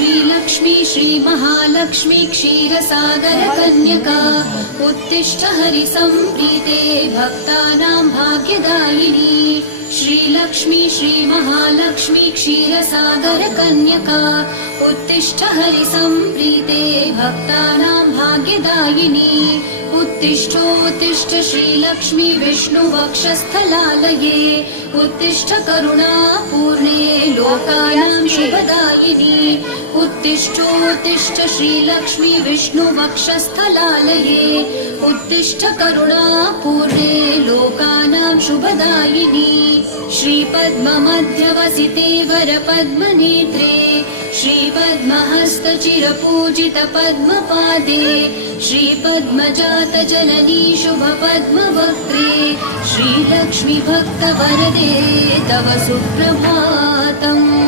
श्रीलक्ष्मी श्रीमहालक्ष्मी क्षीरसागरकन्यका उत्तिष्ठ हरिसम्प्रीते भक्तानां भाग्यदायिनी श्रीलक्ष्मी श्रीमहालक्ष्मी क्षीरसागरकन्यका उत्तिष्ठ हरिसम्प्रीते भक्तानां भाग्यदायिनी उत्तिष्ठोत्तिष्ठ श्रीलक्ष्मी विष्णुवक्षस्थलालये उत्तिष्ठ करुणापूर्णे लोकानां शुभदायिनी उत्तिष्ठोत्तिष्ठ श्रीलक्ष्मी विष्णुवक्षस्थलालये उत्तिष्ठ करुणापूर्णे लोकानां शुभदायिनी श्रीपद्ममध्यवसिते वरपद्मनेत्रे श्रीपद्महस्तचिरपूजित पद्मपादे श्रीपद्मजातजननी शुभपद्मवक्त्रे श्रीलक्ष्मी भक्तवरदे तव सुप्रभातम्।